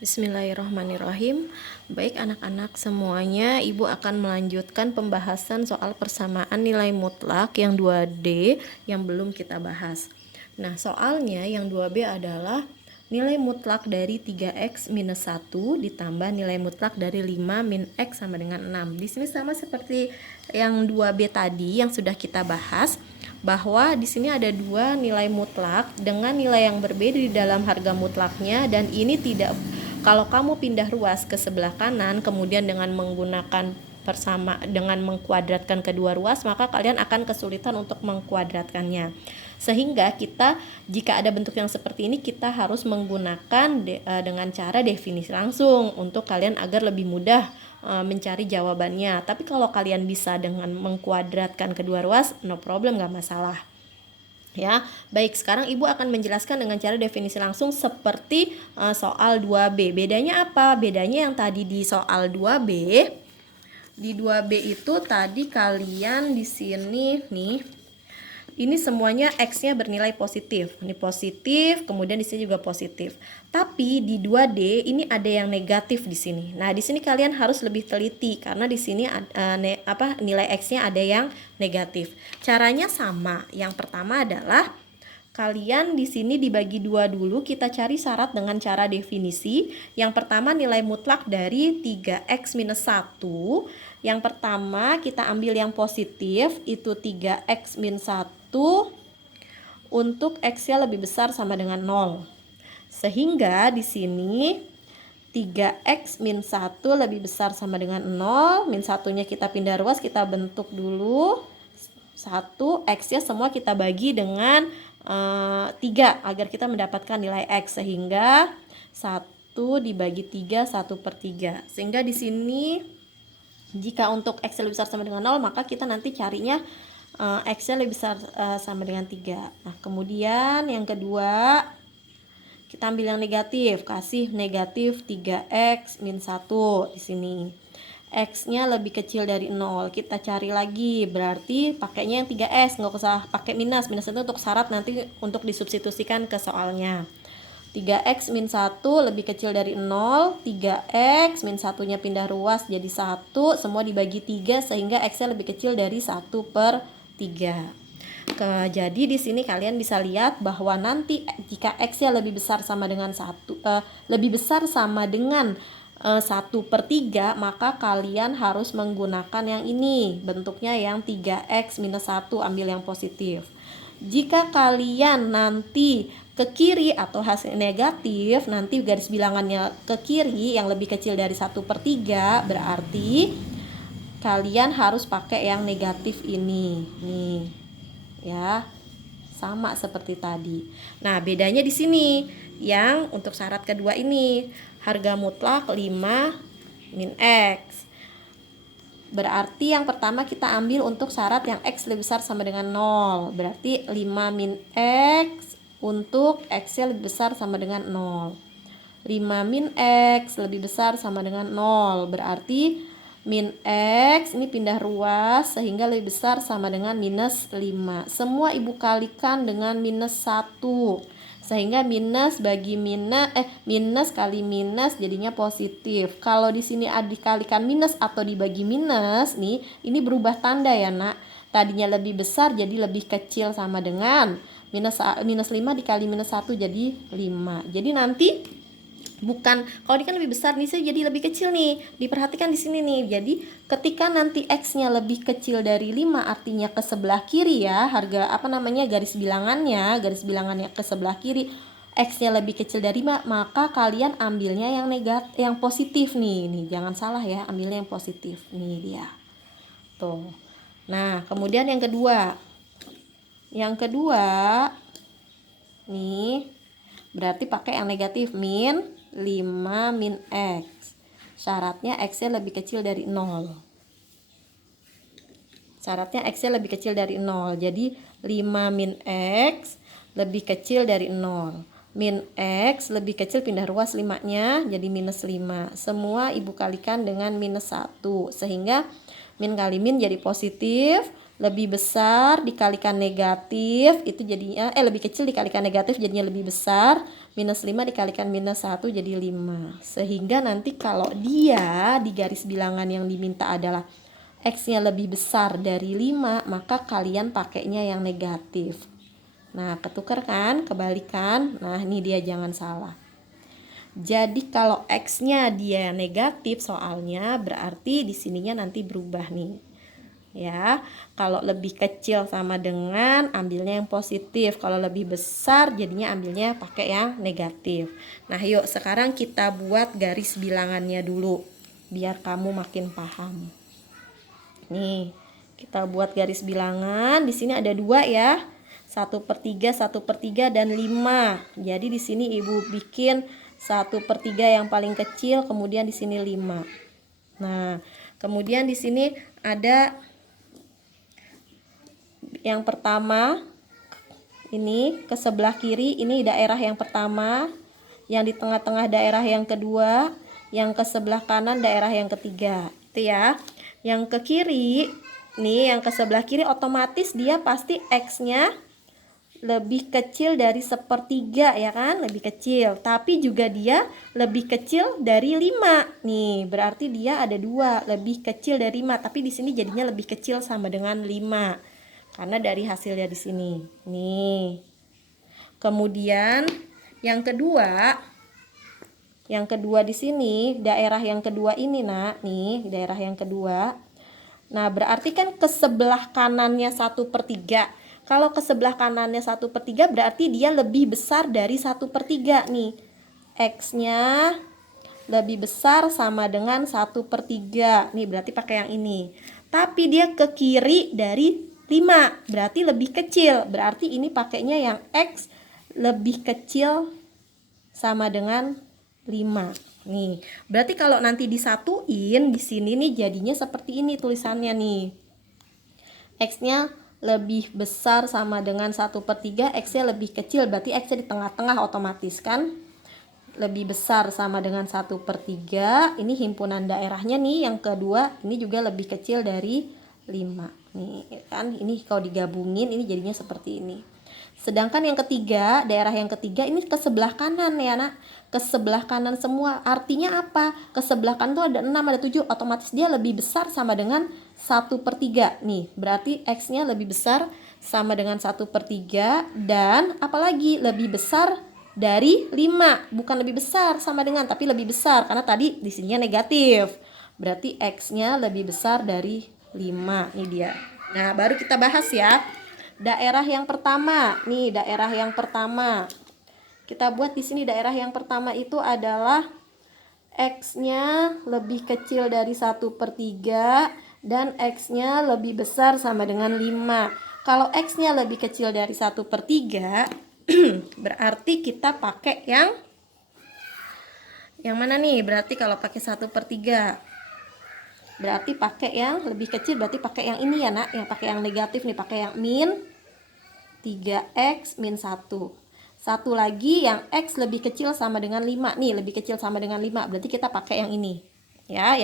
Bismillahirrahmanirrahim. Baik anak-anak semuanya, Ibu akan melanjutkan pembahasan soal persamaan nilai mutlak yang 2D yang belum kita bahas. Nah, soalnya yang 2B adalah nilai mutlak dari 3x minus 1 ditambah nilai mutlak dari 5 min x sama dengan 6. Di sini sama seperti yang 2B tadi yang sudah kita bahas, bahwa di sini ada dua nilai mutlak dengan nilai yang berbeda di dalam harga mutlaknya, dan ini tidak, kalau kamu pindah ruas ke sebelah kanan kemudian dengan menggunakan dengan mengkuadratkan kedua ruas, maka kalian akan kesulitan untuk mengkuadratkannya. Sehingga kita, jika ada bentuk yang seperti ini, kita harus menggunakan dengan cara definisi langsung untuk kalian agar lebih mudah mencari jawabannya. Tapi kalau kalian bisa dengan mengkuadratkan kedua ruas, no problem, gak masalah. Ya, baik, sekarang Ibu akan menjelaskan dengan cara definisi langsung seperti soal 2B. Bedanya apa? Bedanya yang tadi di soal 2B, di 2B itu tadi kalian di sini nih, ini semuanya X-nya bernilai positif. Ini positif, kemudian di sini juga positif. Tapi di 2D ini ada yang negatif di sini. Nah, di sini kalian harus lebih teliti karena di sini nilai X-nya ada yang negatif. Caranya sama. Yang pertama adalah kalian di sini dibagi dua dulu, kita cari syarat dengan cara definisi. Yang pertama nilai mutlak dari 3x minus 1. Yang pertama kita ambil yang positif, itu 3x minus 1 untuk x-nya lebih besar sama dengan 0. Sehingga di sini 3x min 1 lebih besar sama dengan 0. Min 1-nya kita pindah ruas, kita bentuk dulu 1, x-nya semua kita bagi dengan 3 agar kita mendapatkan nilai x. Sehingga 1 dibagi 3, 1/3. Sehingga di sini jika untuk x lebih besar sama dengan 0, maka kita nanti carinya x-nya lebih besar sama dengan 3. Nah, kemudian yang kedua kita ambil yang negatif, kasih negatif 3x min 1 di sini. X-nya lebih kecil dari 0, kita cari lagi, berarti pakainya yang 3S, nggak usah pakai minus. Minus itu untuk syarat nanti untuk disubstitusikan ke soalnya. 3x min 1 lebih kecil dari 0, 3x min 1-nya pindah ruas jadi 1, semua dibagi 3 sehingga x-nya lebih kecil dari 1/3. Jadi di sini kalian bisa lihat bahwa nanti jika x-nya lebih besar sama dengan 1/3, maka kalian harus menggunakan yang ini, bentuknya yang 3x minus 1, ambil yang positif. Jika kalian nanti ke kiri atau hasil negatif, nanti garis bilangannya ke kiri yang lebih kecil dari 1/3, berarti kalian harus pakai yang negatif ini. Nih, ya. Sama seperti tadi. Nah, bedanya di sini. Yang untuk syarat kedua ini, harga mutlak 5 min x. Berarti yang pertama kita ambil untuk syarat yang x lebih besar sama dengan 0. Berarti 5 min x untuk x-nya lebih besar sama dengan 0. 5 min x lebih besar sama dengan 0. Berarti min x ini pindah ruas sehingga lebih besar sama dengan minus 5. Semua ibu kalikan dengan minus 1. Sehingga minus kali minus jadinya positif. Kalau di sini dikalikan minus atau dibagi minus nih, ini berubah tanda ya, Nak. Tadinya lebih besar jadi lebih kecil sama dengan minus 5 dikali minus 1 jadi 5. Jadi nanti bukan, kalau ini kan lebih besar nih, saya jadi lebih kecil nih. Diperhatikan di sini nih. Jadi ketika nanti x-nya lebih kecil dari 5, artinya ke sebelah kiri ya, garis bilangannya ke sebelah kiri, x-nya lebih kecil dari 5, maka kalian ambilnya yang positif nih. Nih, jangan salah ya, ambilnya yang positif. Nih dia. Tuh. Nah, kemudian yang kedua. Yang kedua nih, berarti pakai yang negatif, min 5 min x. Syaratnya x-nya lebih kecil dari 0. Jadi 5 min x lebih kecil dari 0. Min x lebih kecil, pindah ruas 5-nya jadi minus 5. Semua ibu kalikan dengan minus 1. Sehingga min kali min jadi positif. lebih besar dikalikan negatif itu jadinya lebih kecil dikalikan negatif jadinya lebih besar, minus 5 dikalikan minus 1 jadi 5. Sehingga nanti kalau dia di garis bilangan yang diminta adalah X-nya lebih besar dari 5, maka kalian pakainya yang negatif. Nah, ketukar kan, kebalikan. Nah, ini dia jangan salah. Jadi kalau X-nya dia negatif soalnya berarti di sininya nanti berubah nih. Ya, kalau lebih kecil sama dengan ambilnya yang positif, kalau lebih besar jadinya ambilnya pakai yang negatif. Nah, yuk sekarang kita buat garis bilangannya dulu biar kamu makin paham. Nih, kita buat garis bilangan. Di sini ada 2 ya, 1/3, 1/3 dan 5. Jadi di sini ibu bikin 1/3 yang paling kecil, kemudian di sini 5. Nah, kemudian di sini ada yang pertama, ini ke sebelah kiri, ini daerah yang pertama, yang di tengah-tengah daerah yang kedua, yang ke sebelah kanan daerah yang ketiga, itu ya. Yang ke kiri, nih yang ke sebelah kiri otomatis dia pasti X-nya lebih kecil dari 1/3 ya kan, lebih kecil, tapi juga dia lebih kecil dari 5. Nih, berarti dia ada 2, lebih kecil dari 5, tapi di sini jadinya lebih kecil sama dengan 5. Karena dari hasilnya di sini. Nih. Kemudian yang kedua di sini, daerah yang kedua ini, Nak. Nih, daerah yang kedua. Nah, berarti kan ke sebelah kanannya 1/3. Kalau ke sebelah kanannya 1/3 berarti dia lebih besar dari 1/3 nih. X-nya lebih besar sama dengan 1/3. Nih, berarti pakai yang ini. Tapi dia ke kiri dari 5, berarti lebih kecil. Berarti ini pakainya yang X lebih kecil sama dengan 5. Nih, berarti kalau nanti disatuin di sini nih jadinya seperti ini tulisannya nih. X-nya lebih besar sama dengan 1/3, X-nya lebih kecil, berarti X-nya di tengah-tengah otomatis kan. Lebih besar sama dengan 1/3. Ini himpunan daerahnya nih yang kedua, ini juga lebih kecil dari 5. Nih kan, ini kalau digabungin ini jadinya seperti ini. Sedangkan yang ketiga, daerah yang ketiga ini ke sebelah kanan ya Nak, ke sebelah kanan semua. Artinya apa? Ke sebelah kanan tuh ada 6, ada 7, otomatis dia lebih besar sama dengan 1/3. Nih, berarti X-nya lebih besar sama dengan 1/3 dan apalagi lebih besar dari 5. Bukan lebih besar sama dengan, tapi lebih besar karena tadi di sininya negatif. Berarti X-nya lebih besar dari 5. Ini dia. Nah, baru kita bahas ya. Daerah yang pertama. Nih, daerah yang pertama. Kita buat di sini daerah yang pertama itu adalah X-nya lebih kecil dari 1/3 dan X-nya lebih besar sama dengan 5. Kalau X-nya lebih kecil dari 1/3 berarti kita pakai yang mana nih? Berarti kalau pakai 1/3 berarti pakai yang lebih kecil, berarti pakai yang ini ya Nak, yang pakai yang negatif nih, pakai yang min 3x min 1. Satu lagi yang X lebih kecil sama dengan 5 nih, lebih kecil sama dengan 5, berarti kita pakai yang ini ya,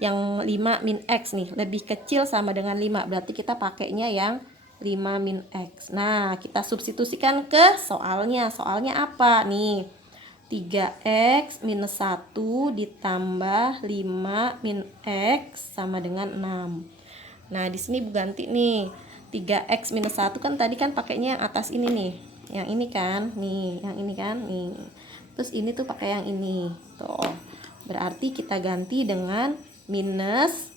yang 5 min X nih, lebih kecil sama dengan 5, berarti kita pakainya yang 5 min X. Nah, kita substitusikan ke soalnya. Soalnya apa nih? 3x minus 1 ditambah 5 min x sama dengan 6. Nah, di sini Bu ganti nih. 3x minus 1 kan tadi kan pakainya yang atas ini nih. Yang ini kan, nih, yang ini kan, nih. Terus ini tuh pakai yang ini. Tuh. Berarti kita ganti dengan minus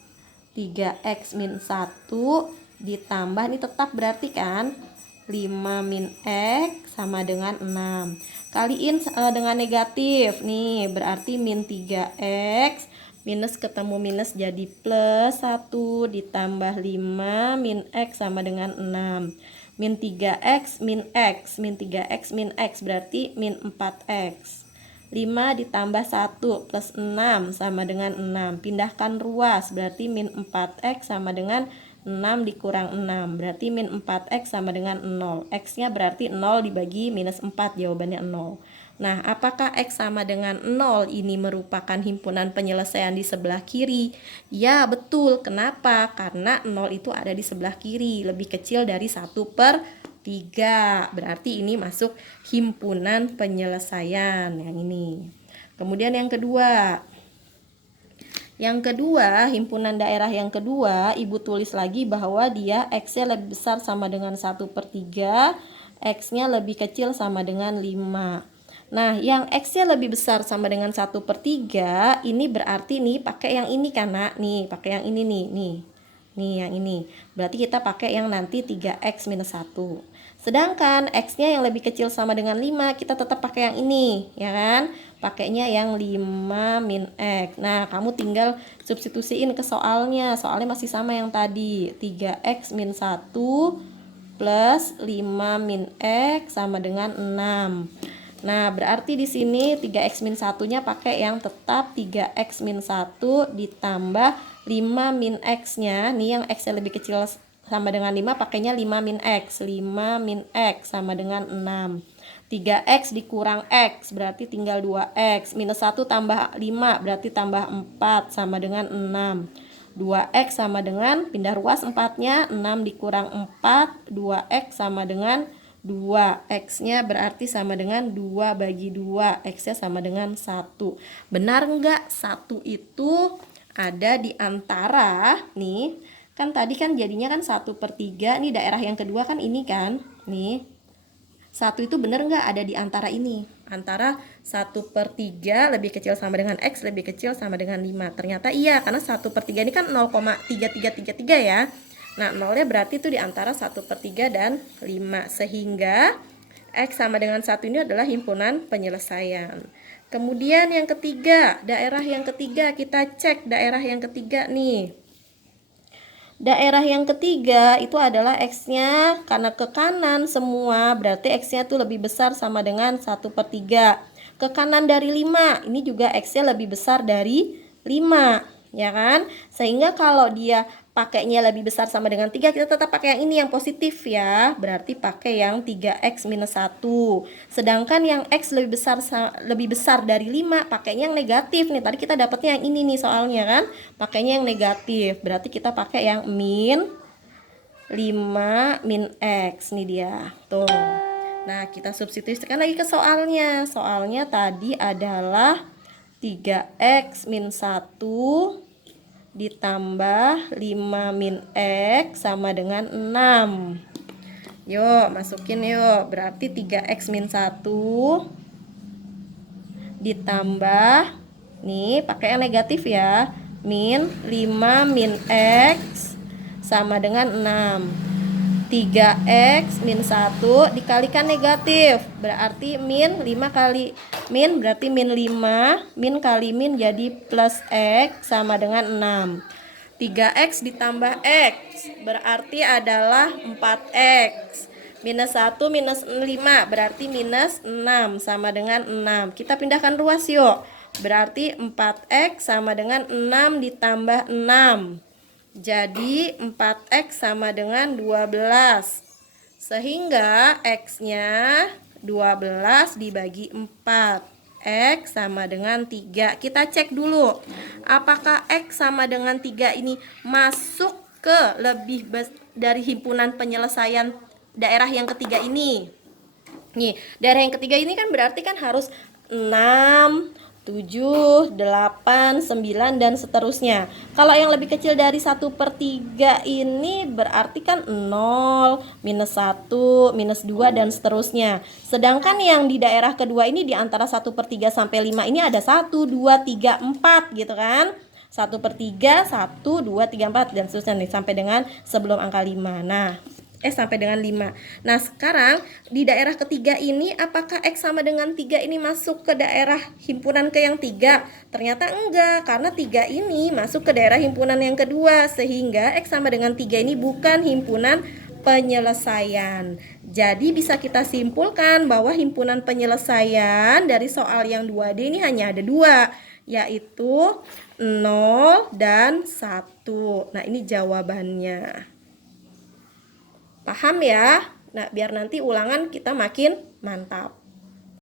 3x min 1 ditambah, ini tetap berarti kan 5 min x sama dengan 6. Kaliin dengan negatif. Nih, berarti min 3x minus ketemu minus jadi plus 1 ditambah 5 min x sama dengan 6. Min 3x min x. Min 3x min x berarti min 4x. 5 ditambah 1 plus 6 sama dengan 6. Pindahkan ruas berarti min 4x sama dengan 6 dikurang 6, berarti min 4x sama dengan 0. X nya berarti 0 dibagi minus 4, jawabannya 0. 0 Nah, apakah X sama dengan 0 ini merupakan himpunan penyelesaian di sebelah kiri? Ya, betul. Kenapa? Karena 0 itu ada di sebelah kiri, lebih kecil dari 1/3. Berarti ini masuk himpunan penyelesaian yang ini. Kemudian yang kedua. Yang kedua, himpunan daerah yang kedua, Ibu tulis lagi bahwa dia X-nya lebih besar sama dengan 1/3, X-nya lebih kecil sama dengan 5. Nah, yang X-nya lebih besar sama dengan 1/3, ini berarti nih pakai yang ini kan, Nak? Nih, pakai yang ini nih. Nih, yang ini. Berarti kita pakai yang nanti 3X minus 1. Sedangkan X-nya yang lebih kecil sama dengan 5, kita tetap pakai yang ini, ya kan? Pakainya yang 5 min X. Nah, kamu tinggal substitusiin ke soalnya. Soalnya masih sama yang tadi. 3X min 1 plus 5 min X sama dengan 6. Nah, berarti di sini 3X min 1-nya pakai yang tetap 3X min 1 ditambah 5 min X-nya. Nih yang X-nya lebih kecil sama dengan 5, pakainya 5 min X. 5 min X sama dengan 6. 3X dikurang X berarti tinggal 2X. Minus 1 tambah 5 berarti tambah 4 sama dengan 6. 2X sama dengan, pindah ruas 4-nya, 6 dikurang 4, 2X sama dengan 2. X-nya berarti sama dengan 2 bagi 2. X-nya sama dengan 1. Benar enggak? 1 itu ada di antara, nih, kan tadi kan jadinya kan 1/3. Nih daerah yang kedua kan ini kan. Nih. 1 itu benar enggak ada di antara ini? Antara 1/3 lebih kecil sama dengan X lebih kecil sama dengan 5. Ternyata iya, karena 1/3 ini kan 0,3333 ya. Nah, 0-nya berarti itu di antara 1/3 dan 5. Sehingga X sama dengan 1 ini adalah himpunan penyelesaian. Kemudian yang ketiga, daerah yang ketiga, kita cek daerah yang ketiga nih. Daerah yang ketiga itu adalah X-nya karena ke kanan semua, berarti X-nya tuh lebih besar sama dengan 1/3. Ke kanan dari 5, ini juga X-nya lebih besar dari 5, ya kan? Sehingga kalau dia pakainya lebih besar sama dengan 3, kita tetap pakai yang ini yang positif ya. Berarti pakai yang 3X minus 1. Sedangkan yang X lebih besar dari 5, pakainya yang negatif nih. Tadi kita dapatnya yang ini nih soalnya kan. Pakainya yang negatif. Berarti kita pakai yang min 5 min X nih dia. Tuh. Nah, kita substitusikan lagi ke soalnya. Soalnya tadi adalah 3X min 1 ditambah 5 min X sama dengan 6. Yuk, masukin yuk. Berarti 3X min 1 ditambah, nih pakai yang negatif ya, min 5 min X sama dengan 6. 3X min 1 dikalikan negatif, berarti min 5 kali min berarti min 5, min kali min jadi plus X sama dengan 6. 3X ditambah X berarti adalah 4X. Minus 1 minus 5 berarti minus 6 sama dengan 6. Kita pindahkan ruas yuk. Berarti 4X sama dengan 6 ditambah 6. Jadi 4X sama dengan 12. Sehingga X-nya 12 dibagi 4. X sama dengan 3. Kita cek dulu. Apakah X sama dengan 3 ini masuk ke lebih dari himpunan penyelesaian daerah yang ketiga ini? Nih, daerah yang ketiga ini kan berarti kan harus 6, 7, 8, 9 dan seterusnya. Kalau yang lebih kecil dari 1/3 ini berarti kan 0, minus 1, minus 2 dan seterusnya. Sedangkan yang di daerah kedua ini di antara 1/3 sampai 5 ini ada 1, 2, 3, 4 gitu kan. 1/3, 1, 2, 3, 4 dan seterusnya nih sampai dengan sebelum angka 5. Nah, sampai dengan 5. Nah, sekarang di daerah ketiga ini apakah X sama dengan 3 ini masuk ke daerah himpunan ke yang 3? Ternyata enggak, karena 3 ini masuk ke daerah himpunan yang kedua, sehingga X sama dengan 3 ini bukan himpunan penyelesaian. Jadi bisa kita simpulkan bahwa himpunan penyelesaian dari soal yang 2D ini hanya ada 2, yaitu 0 dan 1. Nah, ini jawabannya. Paham ya? Nah, biar nanti ulangan kita makin mantap.